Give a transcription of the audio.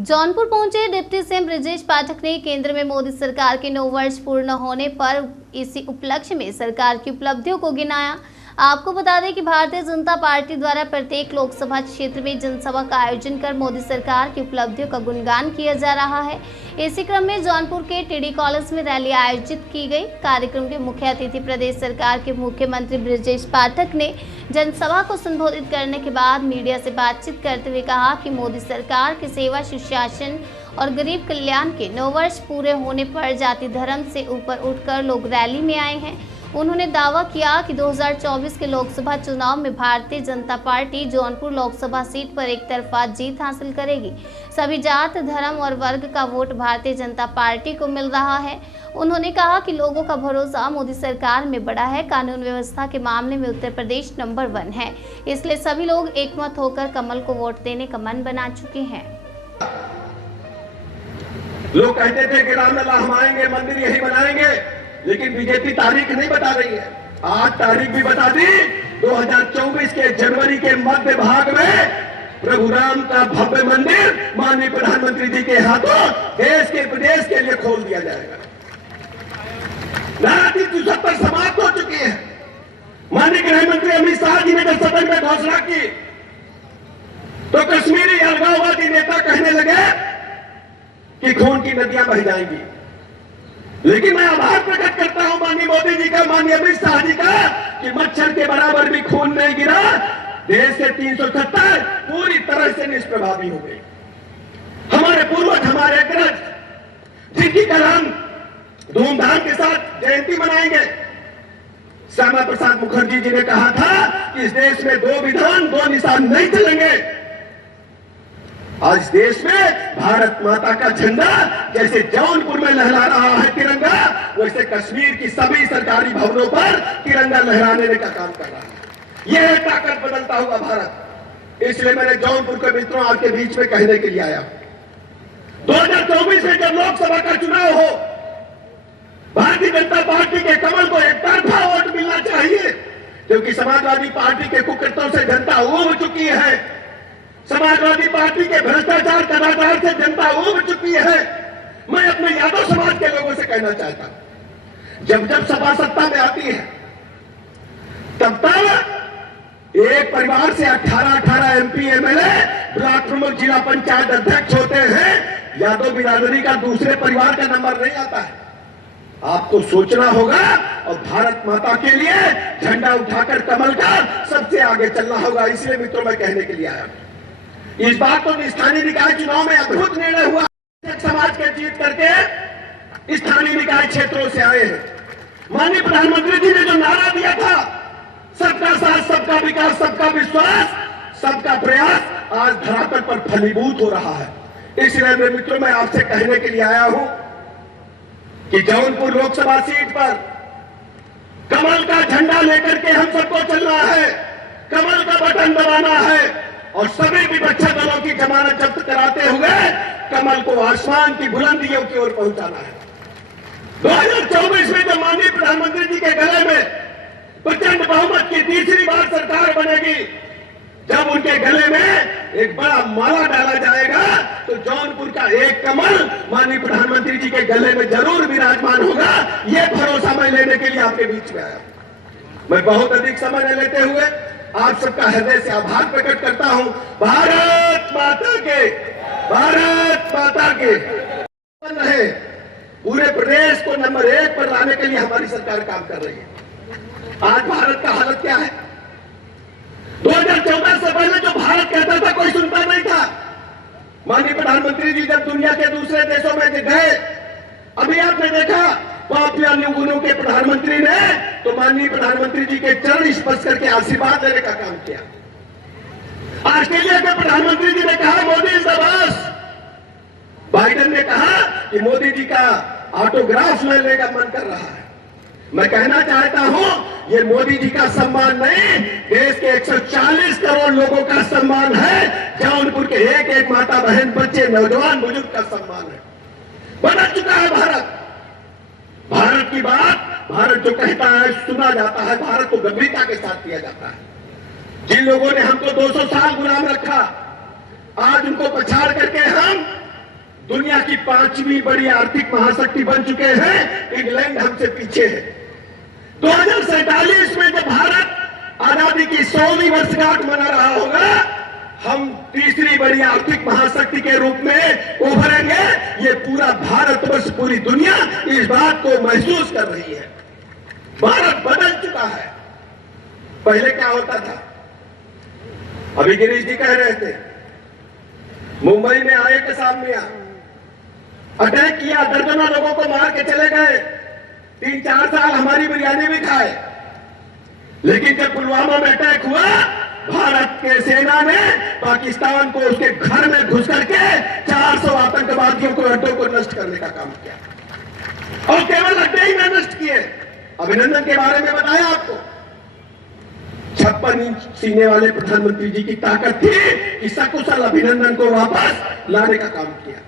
जौनपुर पहुंचे deputy CM Brajesh Pathak ने केंद्र में मोदी सरकार के 9 वर्ष पूर्ण होने पर इसी उपलक्ष्य में सरकार की उपलब्धियों को गिनाया। आपको बता दें कि भारतीय जनता पार्टी द्वारा प्रत्येक लोकसभा क्षेत्र में जनसभा का आयोजन कर मोदी सरकार की उपलब्धियों का गुणगान किया जा रहा है। इसी क्रम में जौनपुर के टीडी कॉलेज में रैली आयोजित की गई। कार्यक्रम के मुख्य अतिथि प्रदेश सरकार के मुख्यमंत्री ब्रजेश पाठक ने जनसभा को संबोधित करने के बाद मीडिया से बातचीत करते हुए कहा कि मोदी सरकार की सेवा, सुशासन और गरीब कल्याण के 9 वर्ष पूरे होने पर जाति धर्म से ऊपर उठकर लोग रैली में आए हैं। उन्होंने दावा किया कि 2024 के लोकसभा चुनाव में भारतीय जनता पार्टी जौनपुर लोकसभा सीट पर एक तरफा जीत हासिल करेगी। सभी जात, धर्म और वर्ग का वोट भारतीय जनता पार्टी को मिल रहा है। उन्होंने कहा कि लोगों का भरोसा मोदी सरकार में बड़ा है। कानून व्यवस्था के मामले में उत्तर प्रदेश नंबर 1 है, इसलिए सभी लोग एकमत होकर कमल को वोट देने का मन बना चुके हैं। लोग कहते थे कि रामलला हम आएंगे, मंदिर यही बनाएंगे, लेकिन बीजेपी तारीख नहीं बता रही है। आज तारीख भी बता दी। 2024 के जनवरी के मध्य भाग में प्रभु राम का भव्य मंदिर माननीय प्रधानमंत्री जी के हाथों देश के प्रदेश के लिए खोल दिया जाएगा। नारा 370 समाप्त हो चुकी है। माननीय गृह मंत्री अमित शाह जी ने जब सदन में घोषणा की तो कश्मीरी अलगाववादी नेता कहने लगे कि खून की नदियां बह जाएंगी। लेकिन मैं आभार प्रकट करता हूं माननीय मोदी जी का, माननीय अमित शाह जी का, कि मच्छर के बराबर भी खून नहीं गिरा। देश से 370 पूरी तरह से निष्प्रभावी हो गई। हमारे पूर्वज, हमारे अग्रज, जिनकी कल हम धूमधाम के साथ जयंती मनाएंगे। श्यामा प्रसाद मुखर्जी जी ने कहा था कि इस देश में 2 विधान 2 निशान नहीं चलेंगे। आज देश में भारत माता का झंडा जैसे जौनपुर में लहरा रहा है तिरंगा, वैसे कश्मीर की सभी सरकारी भवनों पर तिरंगा लहराने का काम कर रहा है। यह है ताकत बदलता हुआ भारत। इसलिए मैंने जौनपुर के मित्रों आपके बीच में कहने के लिए आया। 2024 में जब लोकसभा का चुनाव हो, भारतीय जनता पार्टी के कमल को एक तरफा वोट मिलना चाहिए, क्योंकि समाजवादी पार्टी के कुकृत्यों से जनता ऊब चुकी है। समाजवादी पार्टी के भ्रष्टाचार कदाचार से जनता ऊब चुकी है। मैं अपने यादव समाज के लोगों से कहना चाहता हूं, जब जब सपा सत्ता में आती है तब तक एक परिवार से 18 एमपी, एमएलए, ब्लॉक प्रमुख, जिला पंचायत अध्यक्ष होते हैं। यादव बिरादरी का दूसरे परिवार का नंबर नहीं आता है। आपको सोचना होगा और भारत माता के लिए झंडा उठाकर कमल का सबसे आगे चलना होगा। इसलिए मित्रों मैं कहने के लिए आया। इस बार तो स्थानीय निकाय चुनाव में अद्भुत निर्णय हुआ। समाज के जीत करके स्थानीय निकाय क्षेत्रों से आए हैं। माननीय प्रधानमंत्री जी ने जो नारा दिया था, सबका साथ, सबका विकास, सबका विश्वास, सबका प्रयास, आज धरातल पर फलीभूत हो रहा है। इसलिए मेरे मित्रों मैं आपसे कहने के लिए आया हूं कि जौनपुर लोकसभा सीट पर कमल का झंडा लेकर के हम सबको चलना है। कमल का बटन दबाना है और सभी विपक्षी दलों की जमानत जब्त कराते हुए कमल को आसमान की बुलंदियों की ओर पहुंचाना है। 2024 में जब माननीय प्रधानमंत्री जी के गले में प्रचंड बहुमत की तीसरी बार सरकार बनेगी, जब उनके गले में एक बड़ा माला डाला जाएगा, तो जौनपुर का एक कमल माननीय प्रधानमंत्री जी के गले में जरूर विराजमान होगा। यह भरोसा मैं लेने के लिए आपके बीच में आया। मैं बहुत अधिक समय न लेते हुए आप सबका हृदय से आभार प्रकट करता हूं। भारत माता के, भारत माता के रहे। पूरे प्रदेश को नंबर 1 पर लाने के लिए हमारी सरकार काम कर रही है। आज भारत का हालत क्या है? 2014 से पहले जो भारत कहता था कोई सुनता नहीं था। माननीय प्रधानमंत्री जी जब दुनिया के दूसरे देशों में गए, अभी आपने देखा पापुआ न्यू गिनी के प्रधानमंत्री ने तो माननीय प्रधानमंत्री जी के चरण स्पर्श करके आशीर्वाद देने का काम किया। ऑस्ट्रेलिया के प्रधानमंत्री जी ने कहा Modi is the boss. Biden ने कहा कि मोदी जी का ऑटोग्राफ लेने का मन कर रहा है। मैं कहना चाहता हूं, ये मोदी जी का सम्मान नहीं, देश के 140 करोड़ लोगों का सम्मान है। जौनपुर के एक एक माता, बहन, बच्चे, नौजवान, बुजुर्ग का सम्मान है। बदल चुका है भारत। भारत की बात, भारत जो कहता है सुना जाता है। भारत को गंभीरता के साथ किया जाता है। जिन लोगों ने हमको 200 साल गुलाम रखा, आज उनको पछाड़ करके हम दुनिया की 5वीं बड़ी आर्थिक महाशक्ति बन चुके हैं। इंग्लैंड हमसे पीछे है। 2047 में जब भारत आजादी की 100वीं वर्षगांठ मना रहा होगा, हम तीसरी बड़ी आर्थिक महाशक्ति के रूप में उभरेंगे। ये पूरा भारतवर्ष, पूरी दुनिया इस बात को महसूस कर रही है। भारत बदल चुका है। पहले क्या होता था? अभी गिरीश जी कह रहे थे, मुंबई में आए कसाब मियां, अटैक किया, दर्जनों लोगों को मार के चले गए, 3-4 साल हमारी बिरयानी भी खाए। लेकिन जब पुलवामा में अटैक हुआ, भारत के सेना ने पाकिस्तान को उसके घर में घुस करके 400 आतंकवादियों को, अड्डों को नष्ट करने का काम किया। और केवल अड्डे ही न नष्ट किए, अभिनंदन के बारे में बताया आपको। 56 इंच सीने वाले प्रधानमंत्री जी की ताकत थी कि सकुशल अभिनंदन को वापस लाने का काम किया।